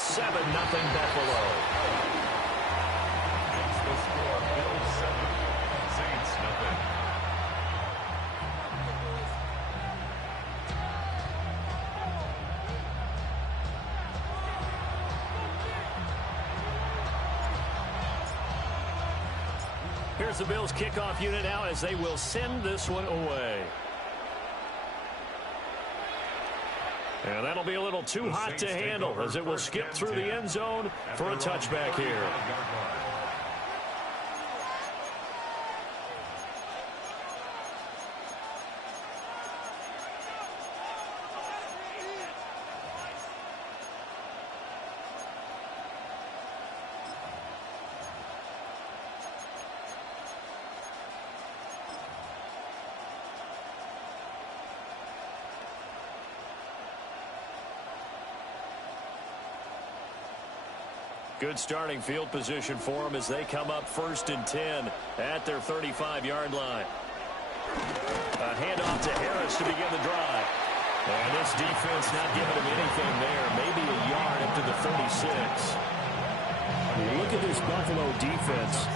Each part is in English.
It's 7-0 Buffalo. It's the score, Bills 7, Saints nothing. Here's the Bills kickoff unit now as they will send this one away. And that'll be a little too hot to handle as it will skip through the end zone for a touchback here. Good starting field position for them as they come up 1st and 10 at their 35-yard line. A handoff to Harris to begin the drive. And this defense not giving him anything there. Maybe a yard up to the 36. Look at this Buffalo defense.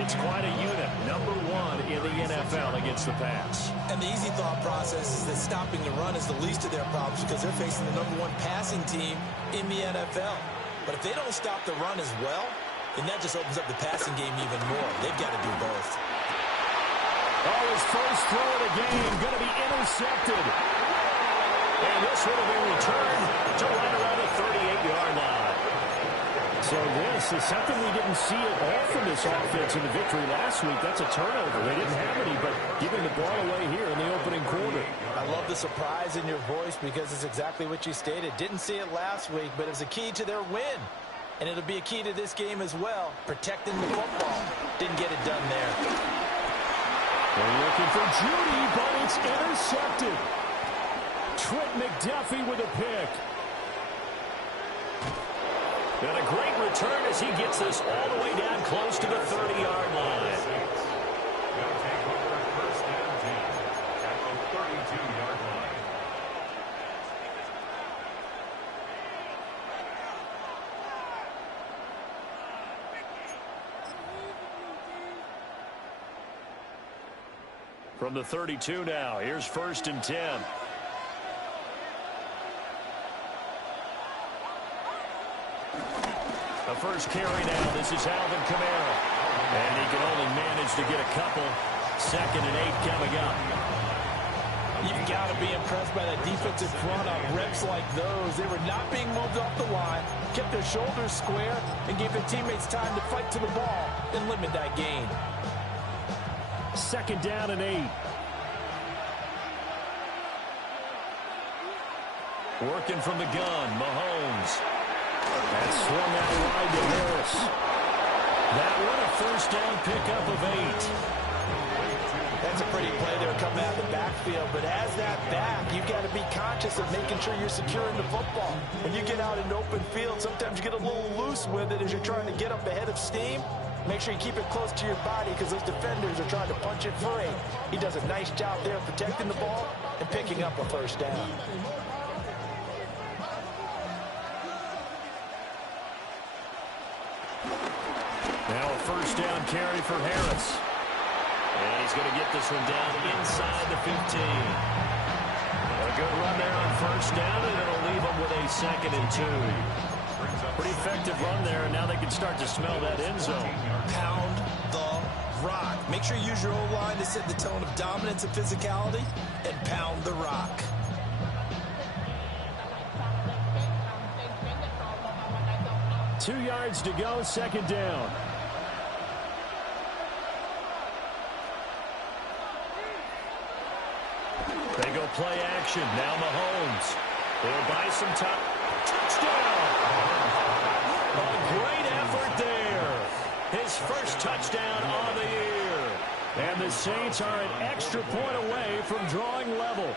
It's quite a unit. Number 1 in the NFL against the pass. And the easy thought process is that stopping the run is the least of their problems because they're facing the number 1 passing team in the NFL. But if they don't stop the run as well, then that just opens up the passing game even more. They've got to do both. Oh, his first throw of the game going to be intercepted. And this will be returned to right around the 38-yard line. So this is something we didn't see at all from this offense in the victory last week. That's a turnover. They didn't have any, but giving the ball away here in the opening quarter. I love the surprise in your voice because it's exactly what you stated. Didn't see it last week, but it was a key to their win. And it'll be a key to this game as well, protecting the football. Didn't get it done there. They're looking for Judy, but it's intercepted. Trent McDuffie with a pick. And a great return as he gets this all the way down close to the 30-yard line. From the 32 now, here's 1st and 10. The first carry now, this is Alvin Kamara. And he can only manage to get a couple. 2nd and 8 coming up. You've got to be impressed by that defensive front on reps like those. They were not being moved off the line, kept their shoulders square, and gave their teammates time to fight to the ball and limit that gain. 2nd down and 8. Working from the gun, Mahomes. That swung out wide to Harris. That one a 1st down pickup of 8. That's a pretty play there coming out of the backfield, but as that back, you've got to be conscious of making sure you're securing the football. When you get out in open field, sometimes you get a little loose with it as you're trying to get up ahead of steam. Make sure you keep it close to your body because those defenders are trying to punch it free. He does a nice job there protecting the ball and picking up a 1st down. Now a 1st down carry for Harris. And he's going to get this one down inside the 15. A good run there on 1st down, and it'll leave him with a 2nd and 2. Pretty effective run there, and now they can start to smell that end zone. Pound the rock. Make sure you use your O-line to set the tone of dominance and physicality, and pound the rock. Two yards to go, 2nd down. They go play action. Now Mahomes. They'll buy some time. Touchdown! A great effort there. His first touchdown on the year. And the Saints are an extra point away from drawing level.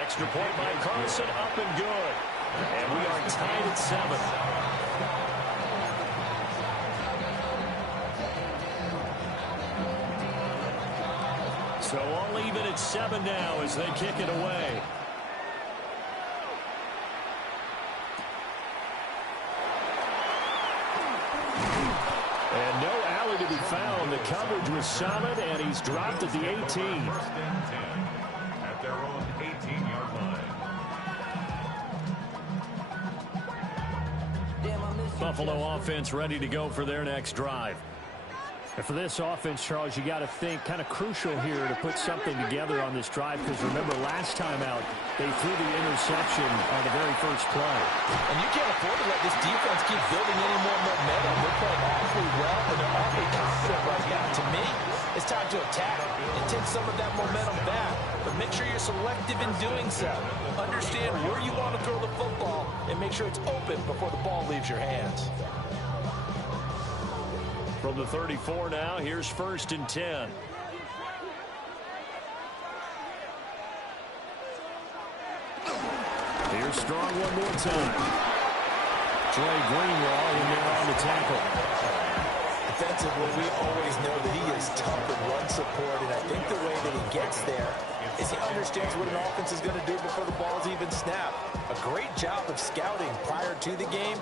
Extra point by Carson, up and good. And we are tied at 7. So all even at 7 now as they kick it away. found. The coverage was solid, and he's dropped at the 18. First and 10 at their own 18-yard line. Buffalo offense ready to go for their next drive. And for this offense, Charles, you got to think kind of crucial here to put something together on this drive, because remember last time out they threw the interception on the very first play. And you can't afford to let this defense keep building any more momentum. They're playing awfully well, and they're awfully confident right now. To me, it's time to attack and take some of that momentum back. But make sure you're selective in doing so. Understand where you want to throw the football and make sure it's open before the ball leaves your hands. From the 34 now, here's first and 10. Here's Strong one more time. Dre Greenlaw in there on the tackle. Defensively, we always know that he is tough in run support, and I think the way that he gets there is he understands what an offense is going to do before the ball's even snapped. A great job of scouting prior to the game,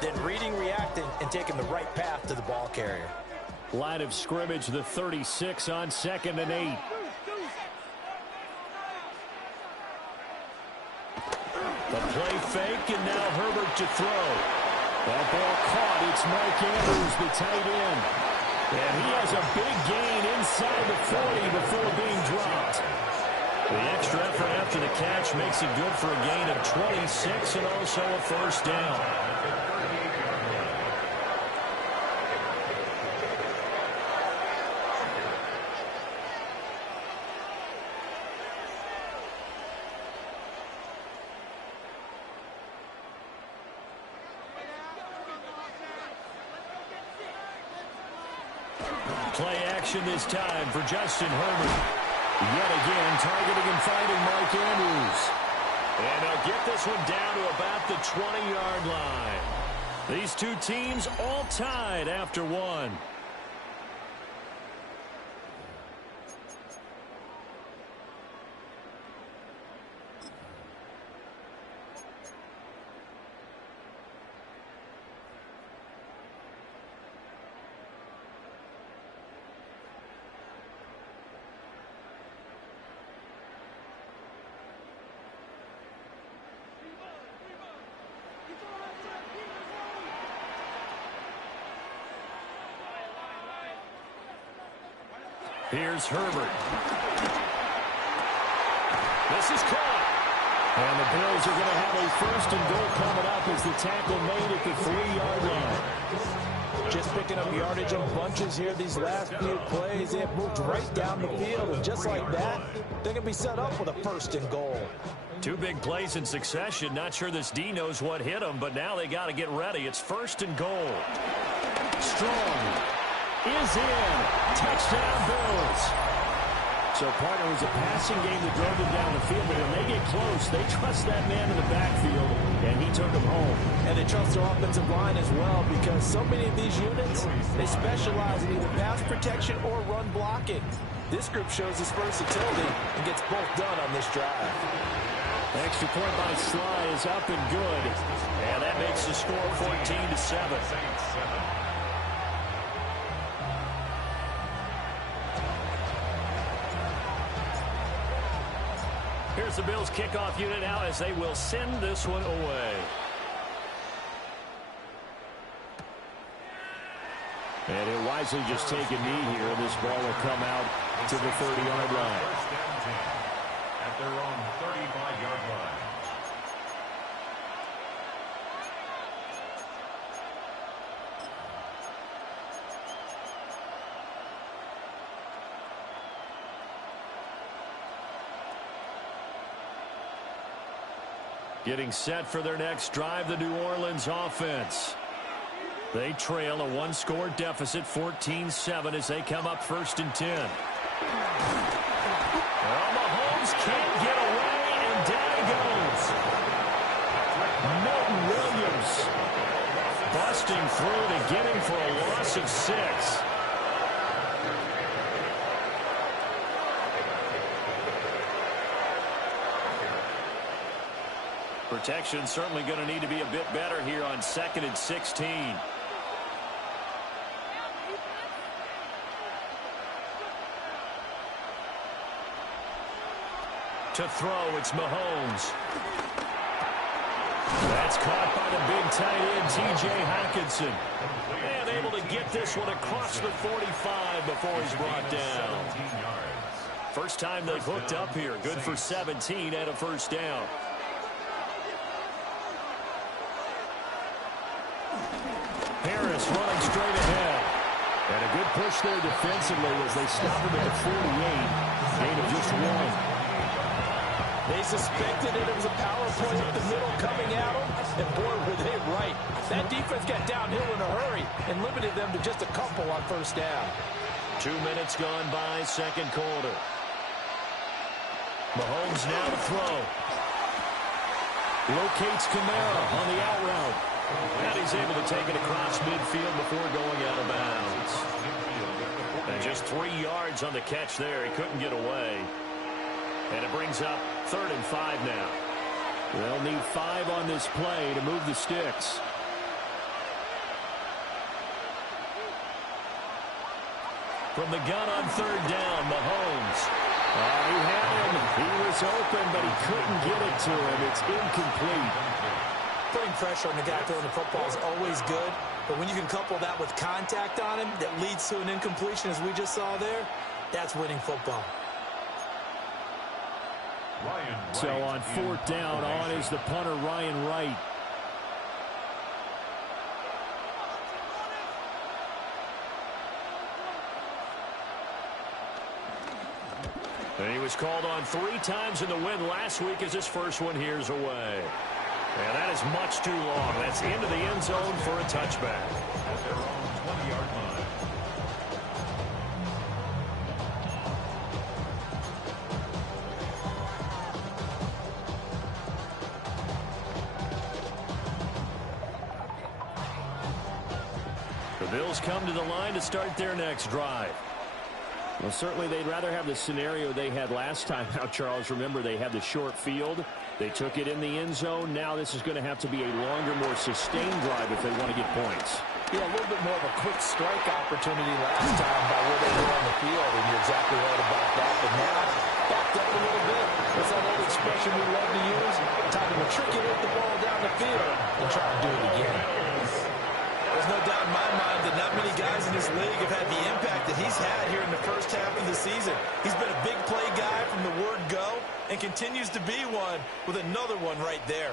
then reading, reacting, and taking the right path to the ball carrier. Line of scrimmage, the 36 on 2nd and 8. The play fake, and now Herbert to throw. That ball caught. It's Mark Andrews, the tight end. And he has a big gain inside the 40 before being dropped. The extra effort after the catch makes it good for a gain of 26 and also a first down. Play action this time for Justin Herbert. Yet again, targeting and finding Mark Andrews. And they'll get this one down to about the 20-yard line. These two teams all tied after one. Here's Herbert. This is caught. And the Bills are going to have a first and goal coming up as the tackle made at the 3-yard line. Just picking up yardage in bunches here these last few plays. They have moved right down the field, and just like that, they're going to be set up with a first and goal. Two big plays in succession. Not sure this D knows what hit them, but now they got to get ready. It's first and goal. Strong is in. Touchdown, Bills. So, partner, it was a passing game that drove them down the field, but when they get close, they trust that man in the backfield, and he took them home. And they trust their offensive line as well, because so many of these units, they specialize in either pass protection or run blocking. This group shows its versatility and gets both done on this drive. Extra point by Sly is up and good, and that makes the score 14-7. Here's the Bills kickoff unit now as they will send this one away. And he'll wisely just take a knee here. This ball will come out to the 30-yard line. First and 10 at their own 35-yard line. Getting set for their next drive, the New Orleans offense. They trail a one-score deficit, 14-7, as they come up first and 10. Well, Mahomes can't get away, and down he goes. Milton Williams busting through to get him for a loss of 6. Protection certainly going to need to be a bit better here on 2nd and 16. To throw, it's Mahomes. That's caught by the big tight end, T.J. Hockenson. And able to get this one across the 45 before he's brought down. First time they've hooked up here. Good for 17 and a first down. Harris running straight ahead. And a good push there defensively as they stop him at the 48. Gain of just 1. They suspected it was a power play up the middle coming at them, and boy, were they right. That defense got downhill in a hurry and limited them to just a couple on first down. 2 minutes gone by, second quarter. Mahomes now to throw. Locates Kamara on the out route. And he's able to take it across midfield before going out of bounds. And just 3 yards on the catch there. He couldn't get away. And it brings up 3rd and 5 now. They'll need 5 on this play to move the sticks. From the gun on 3rd down, Mahomes. He had him. He was open, but he couldn't get it to him. It's incomplete. Putting pressure on the guy throwing the football is always good, but when you can couple that with contact on him that leads to an incompletion, as we just saw there, that's winning football. So on 4th down, on is the punter, Ryan Wright. And he was called on 3 times in the win last week as his first one here's away. And that is much too long. That's into the end zone for a touchback. At their own 20-yard line. The Bills come to the line to start their next drive. Well, certainly they'd rather have the scenario they had last time. Now, Charles, remember, they had the short field. They took it in the end zone. Now this is going to have to be a longer, more sustained drive if they want to get points. Yeah, a little bit more of a quick strike opportunity last time by where they were on the field, and you're exactly right about that. But now, backed up a little bit. What's that old expression we love to use? Time to matriculate the ball down the field and try to do it again. There's no doubt in my mind that not many guys in this league have had the impact that he's had here in the first half of the season. He's been a big play guy from the word go and continues to be one with another one right there.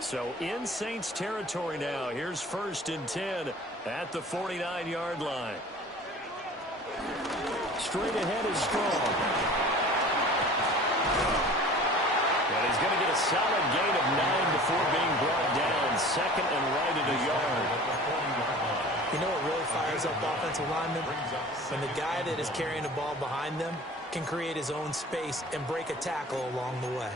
So in Saints territory now. Here's 1st and 10 at the 49-yard line. Straight ahead is Strong. And he's going to get a solid gain of 9 before being brought down. 2nd and right at a yard. You know what really fires up offensive linemen? When the guy that is carrying the ball behind them can create his own space and break a tackle along the way.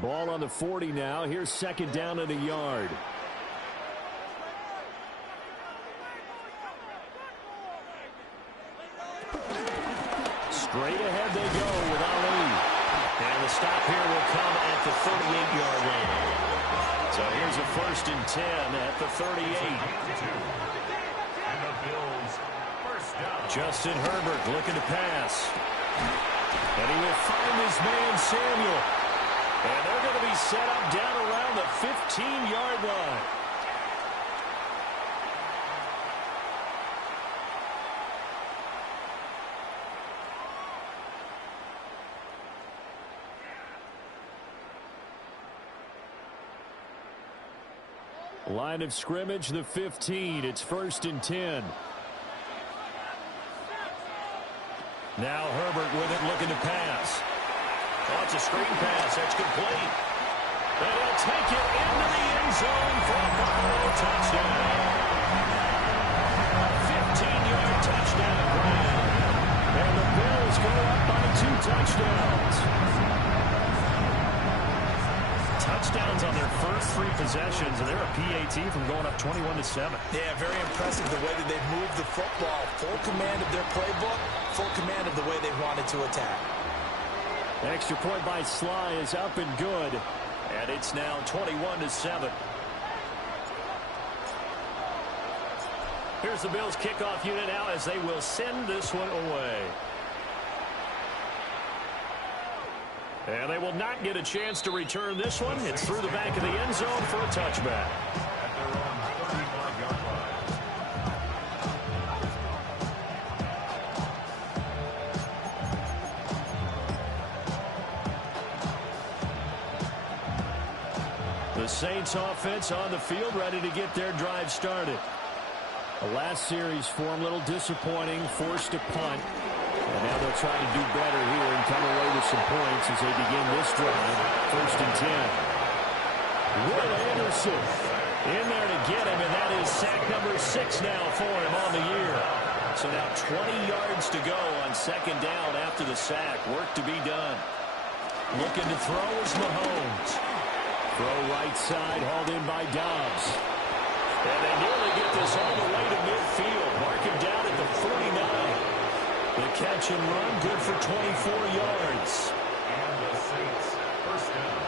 Ball on the 40 now. Here's 2nd down and a yard. Straight ahead they go with Ali. And the stop here will come at the 38-yard line. So here's a 1st and 10 at the 38. And the Bills first down. Justin Herbert looking to pass. And he will find his man Samuel. And they're going to be set up down around the 15-yard line. Line of scrimmage, the 15. It's 1st and 10. Now Herbert with it, looking to pass. Oh, it's a screen pass. That's complete. And he'll take it into the end zone for a Buffalo touchdown. A 15-yard touchdown grab. And the Bills go up by 2 touchdowns. Touchdowns on their first 3 possessions, and they're a PAT from going up 21-7. Yeah, very impressive the way that they've moved the football. Full command of their playbook, full command of the way they wanted to attack. Extra point by Sly is up and good. And it's now 21-7. Here's the Bills kickoff unit now as they will send this one away. And they will not get a chance to return this one. It's through the back of the end zone for a touchback. At their own 35-yard line. The Saints offense on the field, ready to get their drive started. The last series for them, a little disappointing, forced to punt. And now they'll try to do better here and come away with some points as they begin this drive. 1st and 10. Will Anderson in there to get him, and that is sack number 6 now for him on the year. So now 20 yards to go on 2nd down after the sack. Work to be done. Looking to throw is Mahomes. Throw right side, hauled in by Dobbs. And they nearly get this all the way to midfield. Mark him down at the 49. The catch and run, good for 24 yards. And the Saints, 1st down.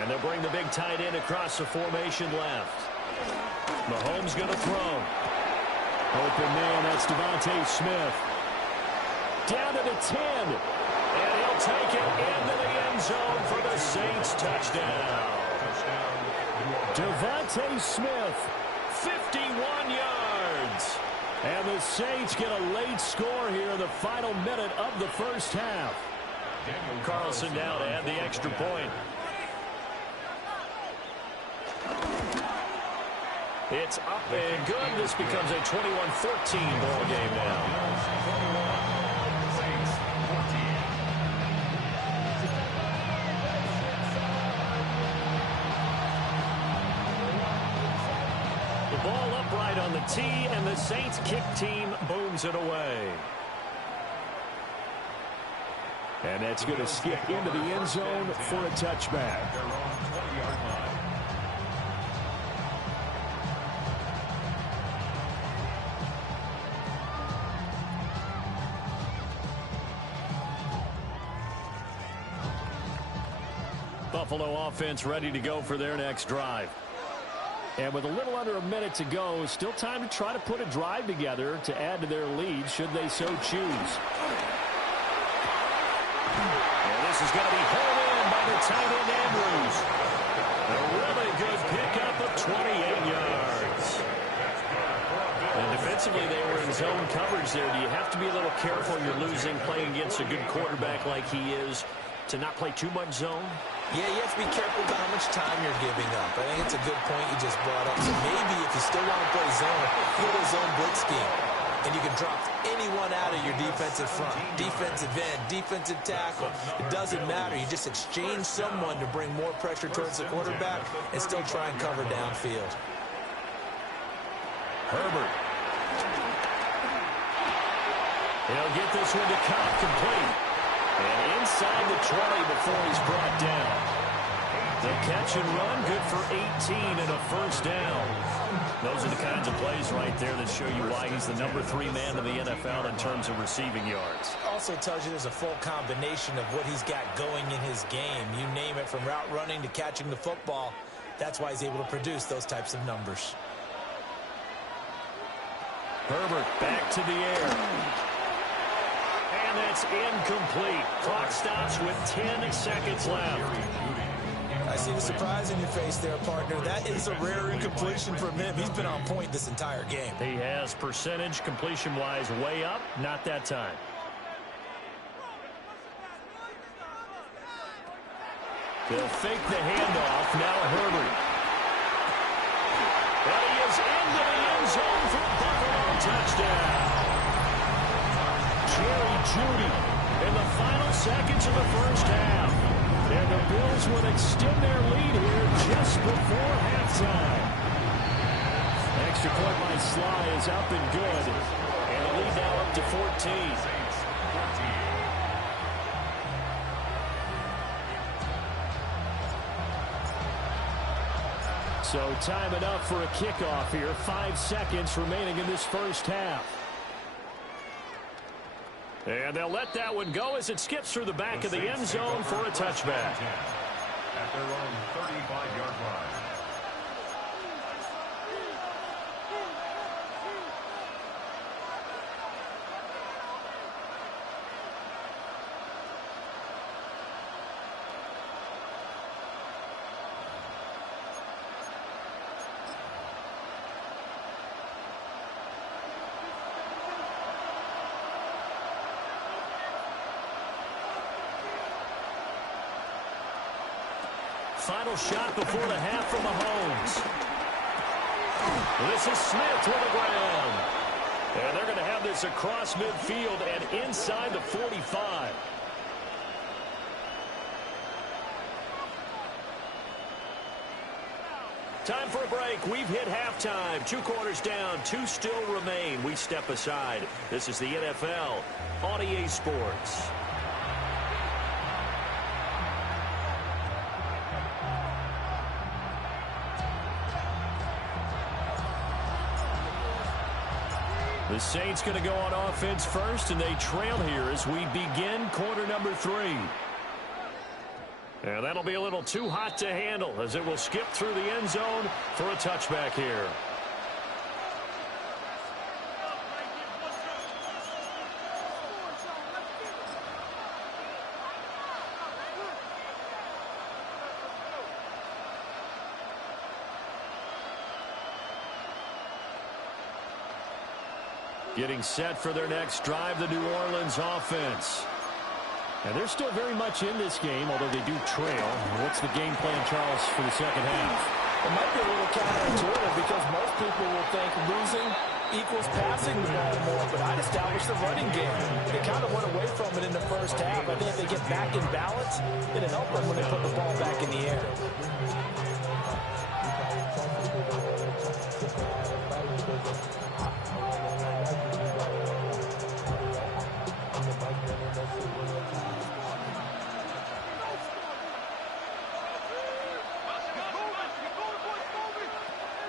And they'll bring the big tight end across the formation left. Mahomes going to throw. Open man, that's Devontae Smith. Down to the 10. And he'll take it into the end zone for the Saints touchdown. Devontae Smith, 51 yards. And the Saints get a late score here in the final minute of the first half. Carlson now to add the extra point. It's up and good. This becomes a 21-14 ball game now. Ball upright on the tee, and the Saints kick team booms it away. And that's going to skip into the end zone for a touchback. Their own 20-yard line. Buffalo offense ready to go for their next drive. And with a little under a minute to go, still time to try to put a drive together to add to their lead should they so choose. And this is going to be hauled in by the tight end Andrews. A really good pickup of 28 yards. And defensively, they were in zone coverage there. Do you have to be a little careful? You're losing playing against a good quarterback like he is to not play too much zone? Yeah, you have to be careful about how much time you're giving up. I think it's a good point you just brought up. So maybe if you still want to play zone, go to a zone blitz scheme. And you can drop anyone out of your defensive front. Defensive end, defensive tackle. It doesn't matter. You just exchange someone to bring more pressure towards the quarterback and still try and cover downfield. Herbert. He'll get this one to Cobb complete. And inside the 20 before he's brought down. The catch and run, good for 18 and a first down. Those are the kinds of plays right there that show you why he's the number 3 man in the NFL in terms of receiving yards. Also tells you there's a full combination of what he's got going in his game. You name it, from route running to catching the football. That's why he's able to produce those types of numbers. Herbert back to the air. And that's incomplete. Clock stops with 10 seconds left. I see the surprise in your face there, partner. That is a rare incompletion from him. He's been on point this entire game. He has percentage completion-wise way up. Not that time. They'll fake the handoff. Now Herbert. And he is into the end zone for a Buffalo touchdown. Jerry Jeudy in the final seconds of the first half. And the Bills would extend their lead here just before halftime. Extra point by Sly is up and good. And the lead now up to 14. So time enough for a kickoff here. 5 seconds remaining in this first half. And they'll let that one go as it skips through the back of the end zone for a touchback. At their own 35-yard line. final shot before the half from Mahomes. This is Smith to the ground. And they're going to have this across midfield and inside the 45. Time for a break. We've hit halftime. 2 quarters down. 2 still remain. We step aside. This is the NFL on EA Sports. The Saints going to go on offense first, and they trail here as we begin quarter number 3. And that'll be a little too hot to handle as it will skip through the end zone for a touchback here. Getting set for their next drive, the New Orleans offense. And they're still very much in this game, although they do trail. What's the game plan, Charles, for the second half? It might be a little counterintuitive because most people will think losing equals passing the ball more, but I'd establish the running game. They kind of went away from it in the first half. I think if they get back in balance, it'll help them when they put the ball back in the air.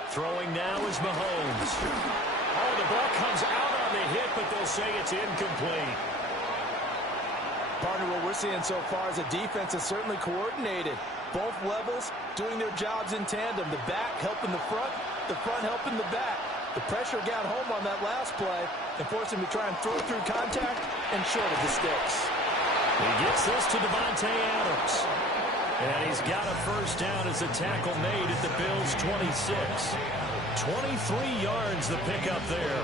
Throwing now is Mahomes. Oh, the ball comes out on the hit, but they'll say it's incomplete. Partner, what we're seeing so far is a defense is certainly coordinated. Both levels doing their jobs in tandem. The back helping the front helping the back. The pressure got home on that last play and forced him to try and throw through contact and short of the sticks. He gets this to Davante Adams. And he's got a first down as the tackle made at the Bills' 26. 23 yards the pickup there.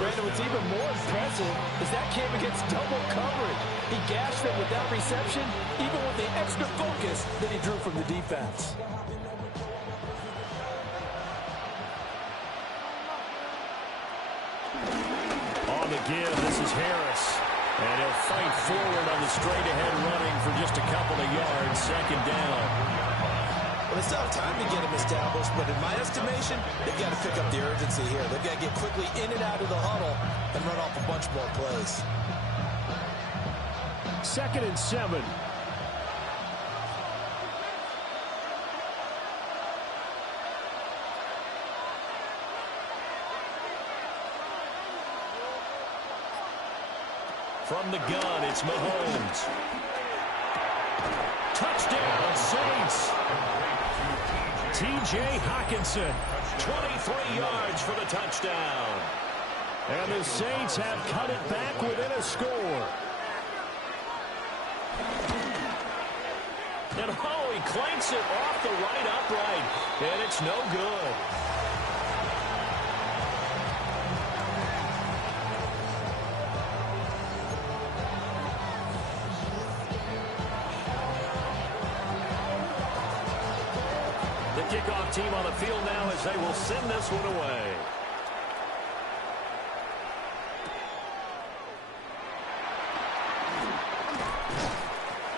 Brandon, what's even more impressive is that came against double coverage. He gashed them with that reception, even with the extra focus that he drew from the defense. On the give, this is Harris. And he'll fight forward on the straight-ahead running for just a couple of yards, second down. Well, they still have time to get him established, but in my estimation, they've got to pick up the urgency here. They've got to get quickly in and out of the huddle and run off a bunch more plays. 2nd and 7. From the gun, it's Mahomes. Touchdown, Saints. T.J. Hockenson, 23 yards for the touchdown. And the Saints have cut it back within a score. And oh, he clanks it off the right upright, and it's no good. Kickoff team on the field now as they will send this one away.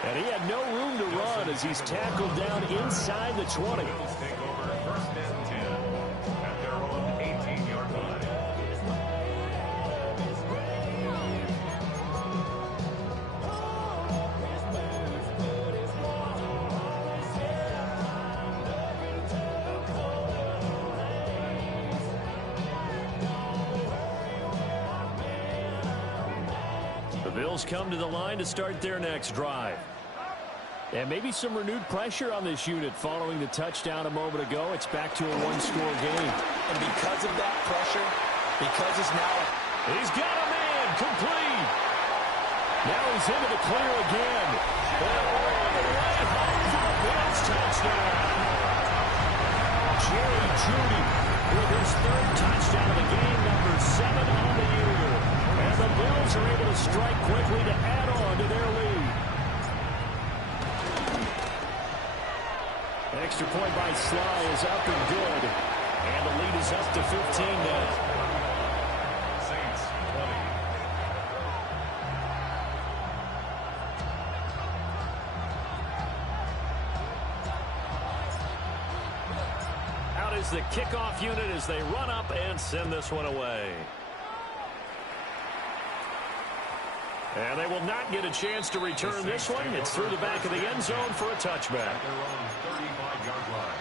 And he had no room to run as he's tackled down inside the 20. Take over 1st and 10 at their own 18-yard line. Bills come to the line to start their next drive. And maybe some renewed pressure on this unit following the touchdown a moment ago. It's back to a one-score game. And because of that pressure, because it's now... He's got a man, complete. Now he's into the clear again. And all the way home for the Bills touchdown. Jerry Jeudy with his 3rd touchdown of the game, number 7 on the year. And the Bills are able to strike quickly to add on to their lead. extra point by Sly is up and good. And the lead is up to 15 now. Saints 20. Out is the kickoff unit as they run up and send this one away. And they will not get a chance to return this one. It's through the back of the end zone for a touchback. At their own 35-yard line.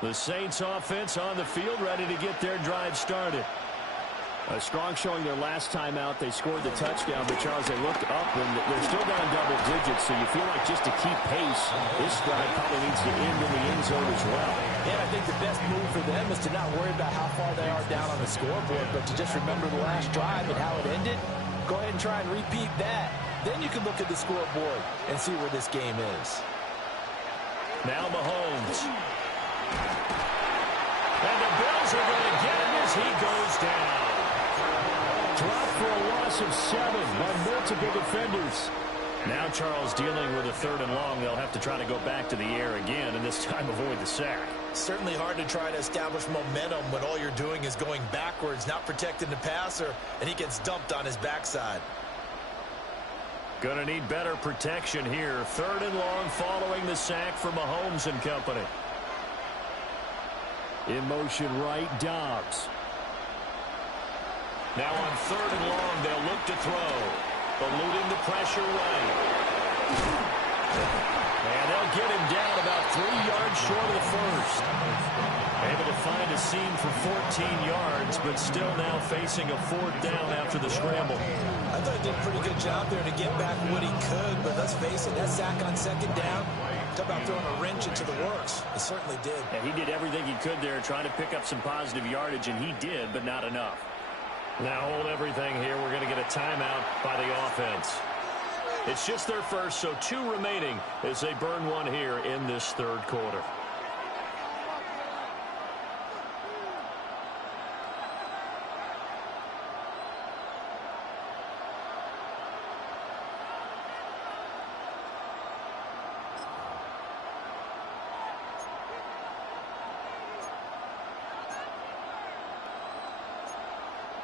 The Saints offense on the field, ready to get their drive started. A strong showing their last time out. They scored the touchdown, but Charles, they looked up, and they're still down double digits, so you feel like just to keep pace, this drive probably needs to end in the end zone as well. And I think the best move for them is to not worry about how far they are down on the scoreboard, but to just remember the last drive and how it ended. Go ahead and try and repeat that. Then you can look at the scoreboard and see where this game is. Now Mahomes. And the Bills are going to get him as he goes down. Dropped for a loss of 7 by multiple defenders. Now Charles dealing with a 3rd and long. They'll have to try to go back to the air again, and this time avoid the sack. Certainly hard to try to establish momentum when all you're doing is going backwards, not protecting the passer, and he gets dumped on his backside. Going to need better protection here. 3rd and long following the sack for Mahomes and company. In motion right, Dobbs. Now on 3rd and long, they'll look to throw. Eluding the pressure right. And they'll get him down about 3 yards short of the first. Able to find a seam for 14 yards, but still now facing a 4th down after the scramble. I thought he did a pretty good job there to get back what he could, but let's face it, that sack on 2nd down, talk about throwing a wrench into the works. It certainly did. And he did everything he could there, trying to pick up some positive yardage, and he did, but not enough. Now hold everything here. We're going to get a timeout by the offense. It's just their first, so 2 remaining as they burn one here in this 3rd quarter.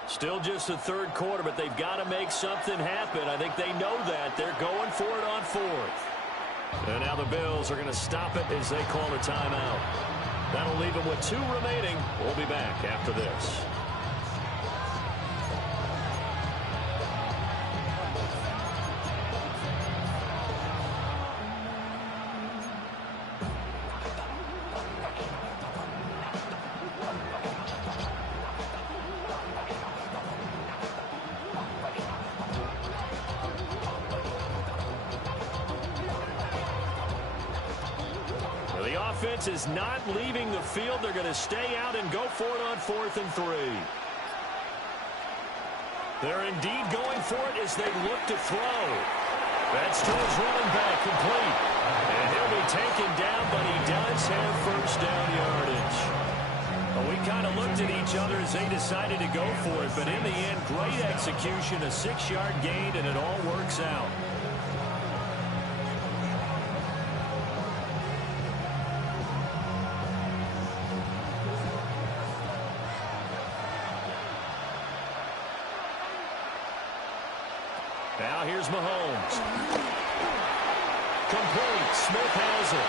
Still just the 3rd quarter, but they've got to make something happen. I think they know that. They're going for it on 4th. And now the Bills are going to stop it as they call a timeout. That'll leave them with 2 remaining. We'll be back after this. Offense is not leaving the field. They're going to stay out and go for it on 4th and 3. They're indeed going for it as they look to throw. That's Stroh's running back complete. And he'll be taken down, but he does have 1st down yardage. Well, we kind of looked at each other as they decided to go for it, but in the end, great execution, a 6-yard gain, and it all works out. Now here's Mahomes. Complete. Smith has it.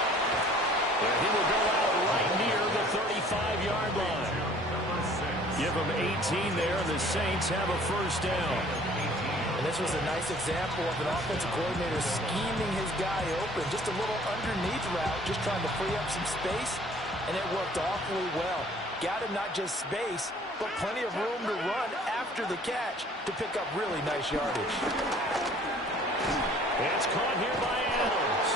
And he will go out right near the 35-yard line. Give him 18 there, and the Saints have a 1st down. And this was a nice example of an offensive coordinator scheming his guy open. Just a little underneath route, just trying to free up some space, and it worked awfully well. Got him not just space, but plenty of room to run after the catch to pick up really nice yardage. It's caught here by Adams.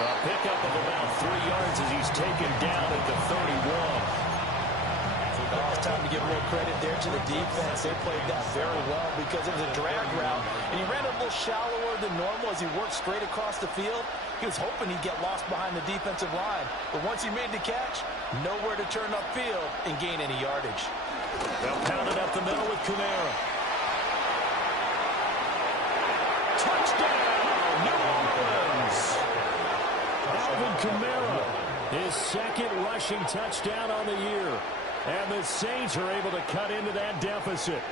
A pickup of about 3 yards as he's taken down at the 31. Oh, it's time to give a little credit there to the defense. They played that very well because it was a drag route, and he ran a little shallower than normal as he worked straight across the field. He was hoping he'd get lost behind the defensive line. But once he made the catch, nowhere to turn upfield and gain any yardage. They'll pound it up the middle with Kamara. Touchdown, New Orleans! Alvin Kamara, his second rushing touchdown on the year. And the Saints are able to cut into that deficit.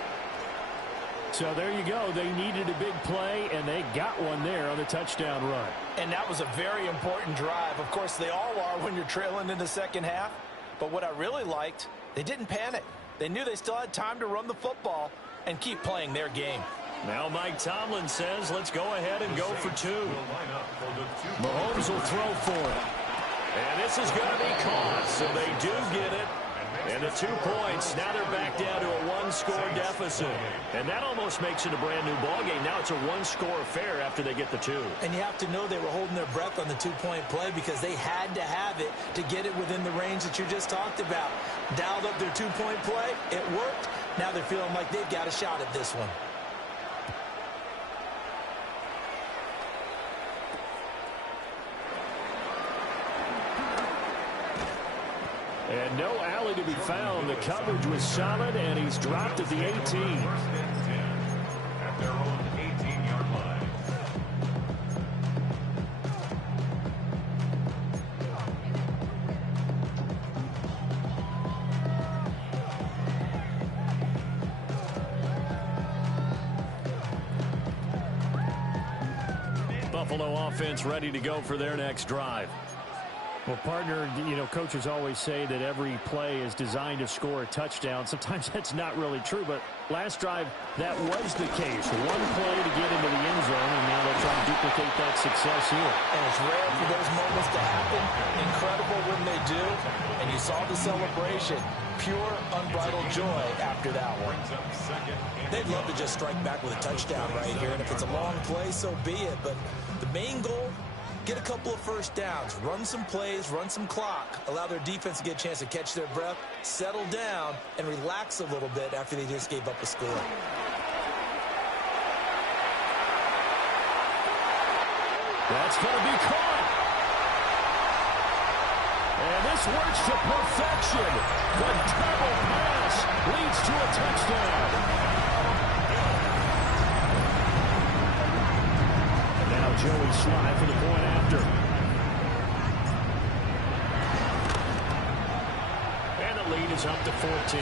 So there you go. They needed a big play, and they got one there on the touchdown run. And that was a very important drive. Of course, they all are when you're trailing in the second half. But what I really liked, they didn't panic. They knew they still had time to run the football and keep playing their game. Now Mike Tomlin says, let's go ahead and go for two. Mahomes will throw for it. And this is going to be caught, so they do get it. And the 2 points, now they're back down to a one-score deficit. And that almost makes it a brand-new ballgame. Now it's a one-score affair after they get the 2. And you have to know they were holding their breath on the 2-point play because they had to have it to get it within the range that you just talked about. Dialed up their 2-point play. It worked. Now they're feeling like they've got a shot at this one. And no alley to be found. The coverage was solid, and he's dropped at the 18. First and 10 at their own 18-yard line. Buffalo offense ready to go for their next drive. Well, partner, you know, coaches always say that every play is designed to score a touchdown. Sometimes that's not really true, but last drive, that was the case. One play to get into the end zone, and now they'll try to duplicate that success here. And it's rare for those moments to happen. Incredible when they do. And you saw the celebration. Pure, unbridled joy after that one. They'd love to just strike back with a touchdown right here. And if it's a long play, so be it. But the main goal, get a couple of first downs, run some plays, run some clock, allow their defense to get a chance to catch their breath, settle down, and relax a little bit after they just gave up a score. That's going to be caught. And this works to perfection. The double pass leads to a touchdown. Joey Sly for the point after. And the lead is up to 14. It's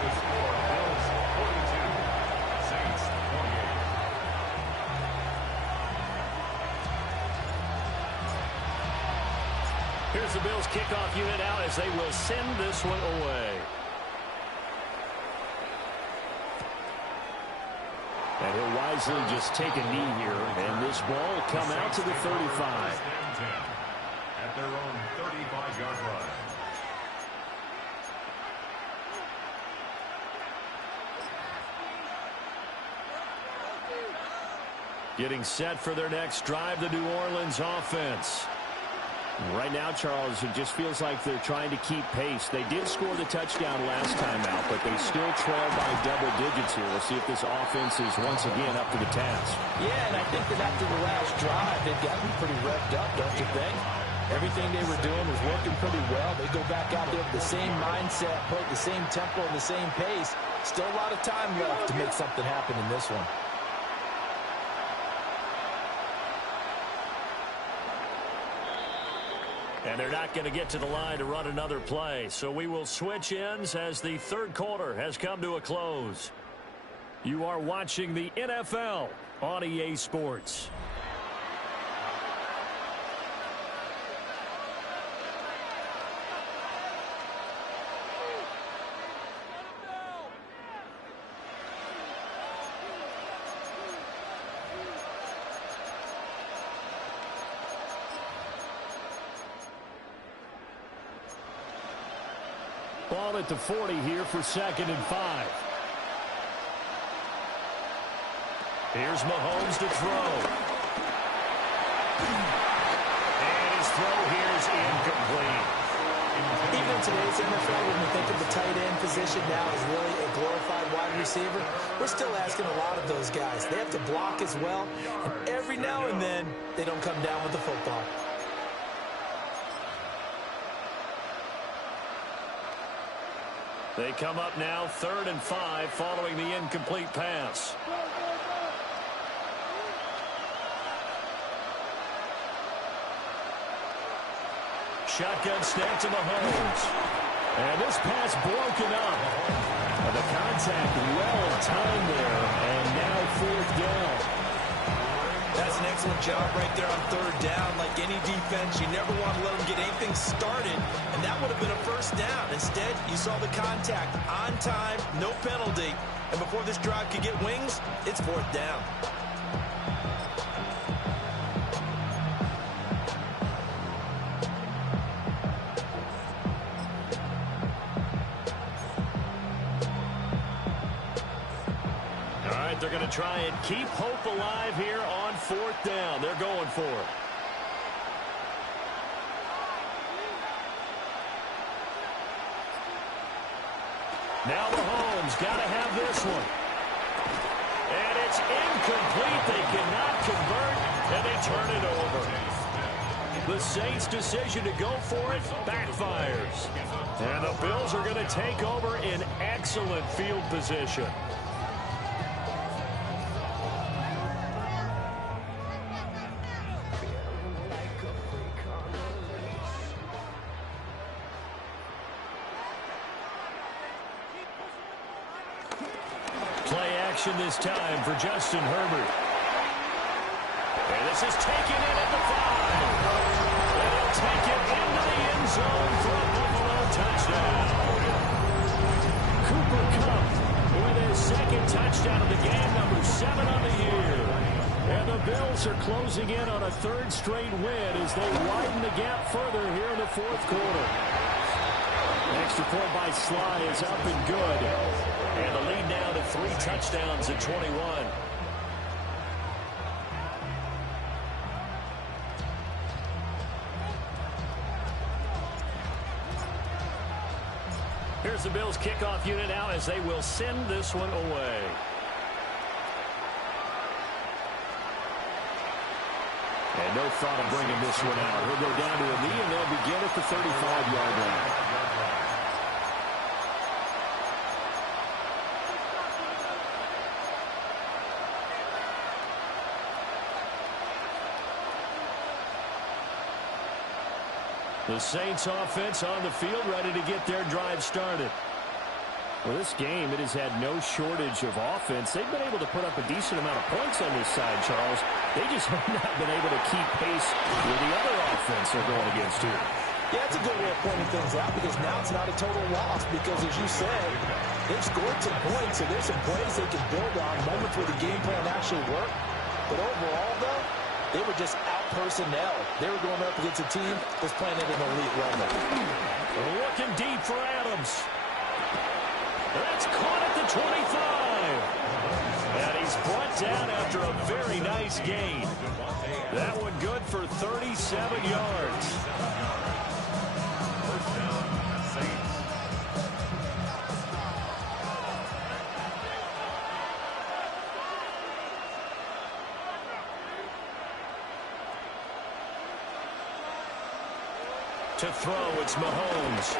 the score. Bills 42, Saints 28. Here's the Bills kickoff unit out as they will send this one away. And he'll wisely just take a knee here, and this ball will come out to the 35. At their own 35-yard line. Getting set for their next drive, the New Orleans offense. Right now, Charles, it just feels like they're trying to keep pace. They did score the touchdown last time out, but they still trail by double digits here. We'll see if this offense is once again up to the task. Yeah, and I think that after the last drive, they've gotten pretty revved up, don't you think? Everything they were doing was working pretty well. They go back out there with the same mindset, play the same tempo and the same pace. Still a lot of time left to make something happen in this one. And they're not going to get to the line to run another play. So we will switch ends as the third quarter has come to a close. You are watching the NFL on EA Sports. Ball at the 40 here for 2nd and 5. Here's Mahomes to throw. And his throw here is incomplete. Even in today's NFL, when we think of the tight end position now as really a glorified wide receiver, we're still asking a lot of those guys. They have to block as well, and every now and then, they don't come down with the football. They come up now 3rd and 5 following the incomplete pass. Shotgun snap to Mahomes. And this pass broken up. And the contact well timed there. And now 4th down. That's an excellent job right there on 3rd down. Like any defense, you never want to let them get anything started. And that would have been a 1st down. Instead, you saw the contact on time, no penalty. And before this drive could get wings, it's 4th down. They're going to try and keep hope alive here on 4th down. They're going for it. Now Mahomes got to have this one. And it's incomplete. They cannot convert, and they turn it over. The Saints' decision to go for it backfires. And the Bills are going to take over in excellent field position. This time for Justin Herbert. And this is taken in at the 5. And he'll take it into the end zone for a Buffalo touchdown. Cooper Kupp with his 2nd touchdown of the game, number 7 on the year. And the Bills are closing in on a 3rd straight win as they widen the gap further here in the 4th quarter. Extra point by Sly is up and good. And the lead now to 3 touchdowns at 21. Here's the Bills kickoff unit now as they will send this one away. And no thought of bringing this one out. He'll go down to a knee, and they'll begin at the 35-yard line. The Saints offense on the field, ready to get their drive started. Well, this game, it has had no shortage of offense. They've been able to put up a decent amount of points on this side, Charles. They just have not been able to keep pace with the other offense they're going against here. Yeah, it's a good way of pointing things out because now it's not a total loss because, as you said, they've scored some points, so there's some plays they can build on, moments where the game plan actually worked. But overall, though, they were just out-personnel. They were going up against a team that's playing at an elite level. Looking deep for Adams. That's caught at the 25. And he's brought down after a very nice gain. That one good for 37 yards. First down, Saints. To throw, it's Mahomes.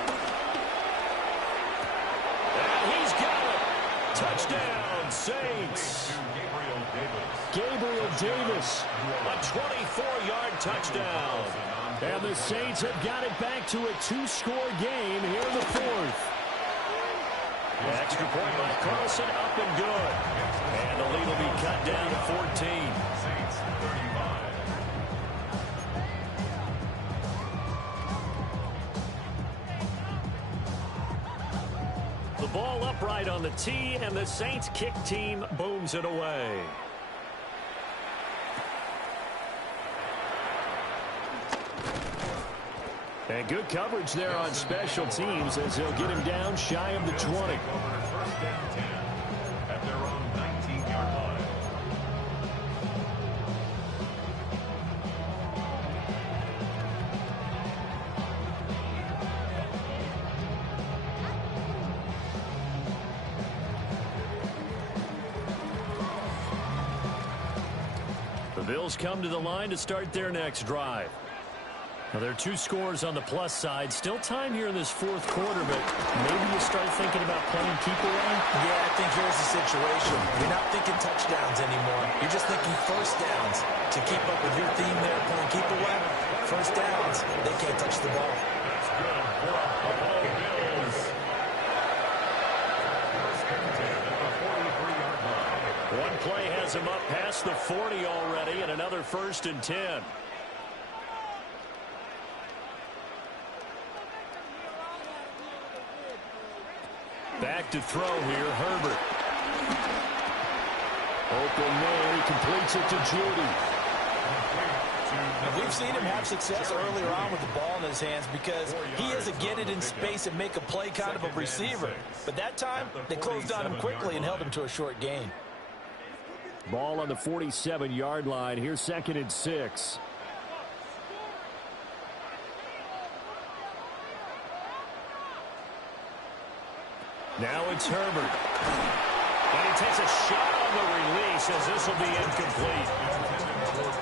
And he's got it. Touchdown, Saints. Gabriel Davis, a 24-yard touchdown. And the Saints have got it back to a 2-score game here in the 4th. Extra point by Carlson, up and good. And the lead will be cut down to 14. Saints 35. The ball upright on the tee, and the Saints kick team booms it away. And good coverage there on special teams as they'll get him down shy of the 20. First and 10 at their own 19-yard line. Bills come to the line to start their next drive. Now, there are 2 scores on the plus side. Still time here in this fourth quarter, but maybe you start thinking about playing keep away? Yeah, I think here's the situation. You're not thinking touchdowns anymore. You're just thinking first downs. To keep up with your theme there, playing keep away, first downs, they can't touch the ball. That's good for the Buffalo Bills. First and 10 at the 43-yard line. One play has him up past the 40 already, and another first and 10. Back to throw here, Herbert. Open man, he completes it to Judy. And we've seen him have success earlier on with the ball in his hands because he is a get it in space and make a play kind of a receiver. But that time, they closed on him quickly and held him to a short gain. Ball on the 47-yard line. Here's 2nd and 6. Now it's Herbert. And he takes a shot on the release as this will be incomplete.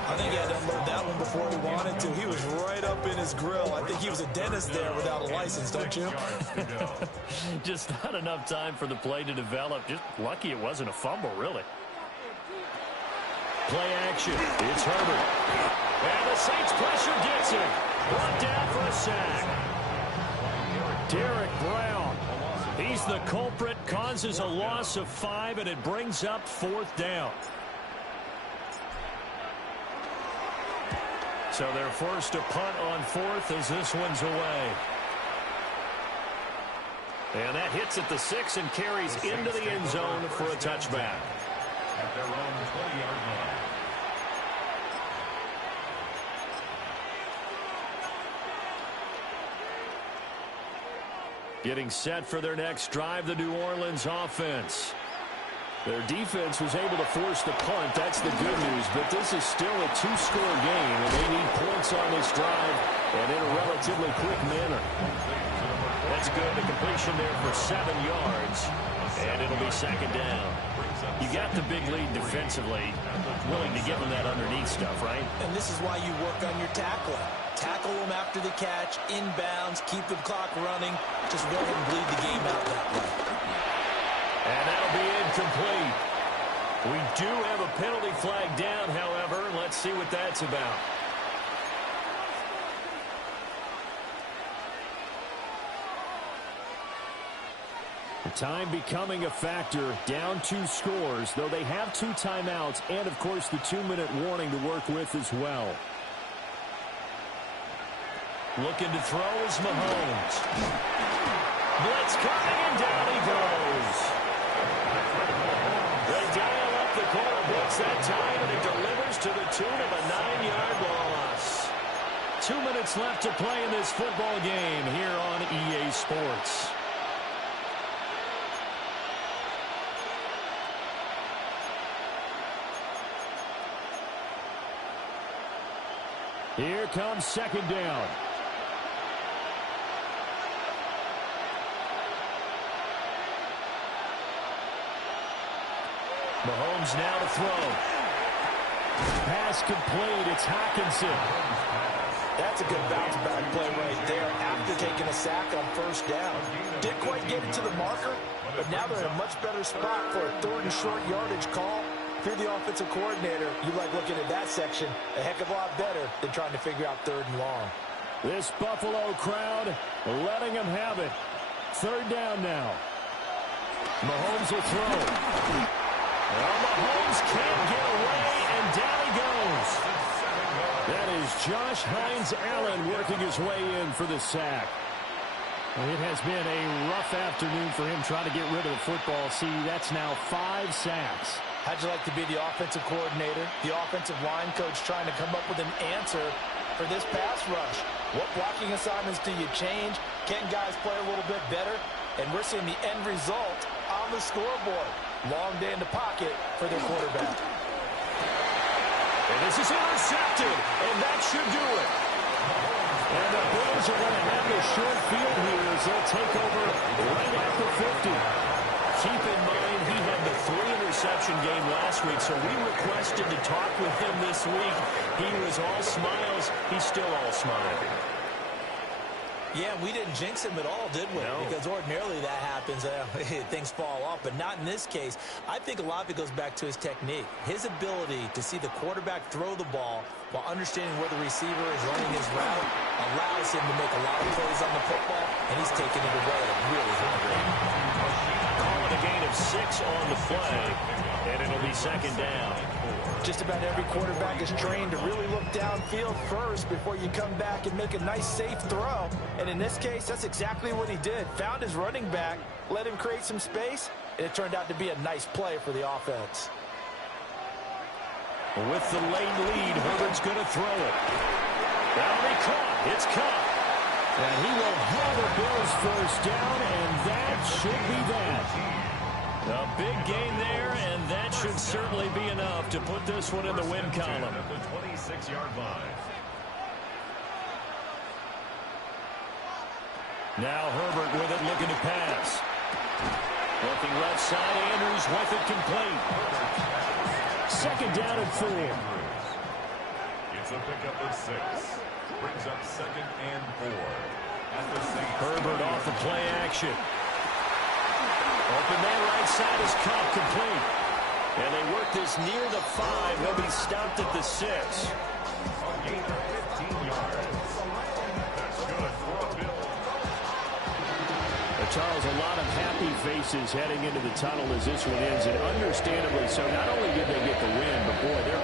I think he had to unload that one before he wanted to. He was right up in his grill. I think he was a dentist there without a license, don't you? Just not enough time for the play to develop. Just lucky it wasn't a fumble, really. Play action. It's Herbert. And the Saints pressure gets him. Brought down for a sack. Derek Brown. He's the culprit, causes a loss of 5, and it brings up 4th down. So they're forced to punt on 4th as this one's away. And that hits at the 6 and carries into the end zone for a touchback. At their own 20-yard line. Getting set for their next drive, the New Orleans offense. Their defense was able to force the punt. That's the good news. But this is still a 2-score game, and they need points on this drive and in a relatively quick manner. That's good. The completion there for 7 yards, and it'll be 2nd down. You got the big lead defensively. Willing to give them that underneath stuff, right? And this is why you work on your tackling. Tackle them after the catch, inbounds, keep the clock running. Just go ahead and bleed the game out that way. And that'll be incomplete. We do have a penalty flag down, however. Let's see what that's about. The time becoming a factor. Down 2 scores, though they have 2 timeouts and, of course, the 2-minute warning to work with as well. Looking to throw is Mahomes. Blitz coming, and down he goes. They dial up the corner blitz that time, and it delivers to the tune of a 9-yard loss. 2 minutes left to play in this football game here on EA Sports. Here comes 2nd down. Mahomes now to throw. Pass complete. It's Hockenson. That's a good bounce-back play right there after taking a sack on 1st down. Didn't quite get it to the marker, but now they're in a much better spot for a 3rd and short yardage call. If you're the offensive coordinator, you like looking at that section a heck of a lot better than trying to figure out 3rd and long. This Buffalo crowd letting them have it. 3rd down now. Mahomes will throw. Well, Mahomes can't get away, and down he goes. That is Josh Hines Allen working his way in for the sack. It has been a rough afternoon for him trying to get rid of the football. See, that's now 5 sacks. How'd you like to be the offensive coordinator, the offensive line coach trying to come up with an answer for this pass rush? What blocking assignments do you change? Can guys play a little bit better? And we're seeing the end result on the scoreboard. Long day in the pocket for their quarterback. And this is intercepted, and that should do it. And the Bills are going to have the short field here as they'll take over right at the 50. Keep in mind, he had the 3-interception game last week, so we requested to talk with him this week. He was all smiles. He's still all smiles. Yeah, we didn't jinx him at all, did we? No. Because ordinarily that happens. Things fall off, but not in this case. I think a lot of it goes back to his technique. His ability to see the quarterback throw the ball while understanding where the receiver is running his route allows him to make a lot of plays on the football, and he's taking it away really hungry. Calling a gain of 6 on the play, and it'll be second down. Just about every quarterback is trained to really look downfield first before you come back and make a nice, safe throw. And in this case, that's exactly what he did. Found his running back, let him create some space, and it turned out to be a nice play for the offense. With the late lead, Herbert's going to throw it. That'll be caught. It's caught. And he will have a Bills first down, and that should be that. A big gain there, and that should certainly be enough to put this one in the win column. At the 26-yard line. Now Herbert with it, looking to pass. Looking left side, Andrews with it, complete. Second down and 4. It's a pickup of 6. Brings up second and 4. At the Saints. Herbert off the play action. Open man right side is caught, complete. And they work this near the 5. He'll be stopped at the 6. A gain of 15 yards. That's good for a Bill. Charles, a lot of happy faces heading into the tunnel as this one ends, and understandably so. Not only did they get the win, but boy, their